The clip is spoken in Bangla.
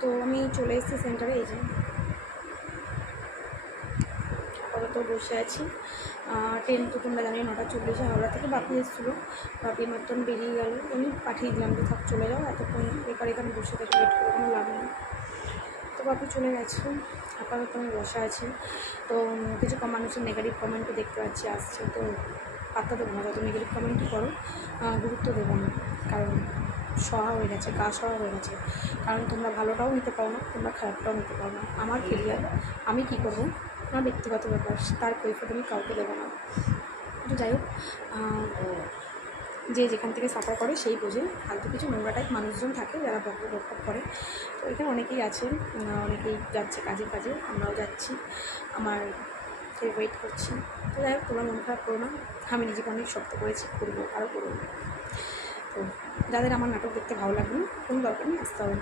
তো আমি চলে এসেছি সেন্টারে, এই যে আপাতত বসে আছি। ট্রেন তো তোমরা জানি 9:40 হাওড়া থেকে বাপি এসেছিলো, বাপি মতন বেরিয়ে গেল, আমি পাঠিয়ে দিলাম যে থাক চলে যাও, এতক্ষণ বেকার এখানে বসে থেকে ওয়েট করে কোনো লাভ নেই। তো বাপি চলে গেছে, আপাতত আমি বসে আছি। তো কিছু মানুষের নেগেটিভ কমেন্টও দেখতে পাচ্ছি আসছে, তো পাত্তা দেবো না, যত নেগেটিভ কমেন্টই করো গুরুত্ব দেবো না, কারণ সহা হয়ে গেছে, গা সহা হয়ে গেছে। কারণ তোমরা ভালোটাও নিতে পারো না, তোমরা খারাপটাও নিতে পারো না। আমার কেরিয়ার, আমি কী করবো আমার ব্যক্তিগত ব্যাপার, তার কৈফিয়ত আমি কাউকে দেবো না। তো যাই হোক, যে যেখান থেকে সাফার করে সেই বোঝে। ফালতু কিছু নোংরা টাইপ মানুষজন থাকে যারা বকবক করে, তো এখানে অনেকেই আছেন, অনেকেই যাচ্ছে কাজে কাজে, আমরাও যাচ্ছি, আমার ওয়েট করছি। তো যাই হোক, তোমরা মন খারাপ করো না, আমি নিজেকে অনেক শক্ত করেছি, করবো আরও করবো। তো যাদের আমার নাটক দেখতে ভালো লাগবে না, কোনো দরকার নেই, আসতে হবে না।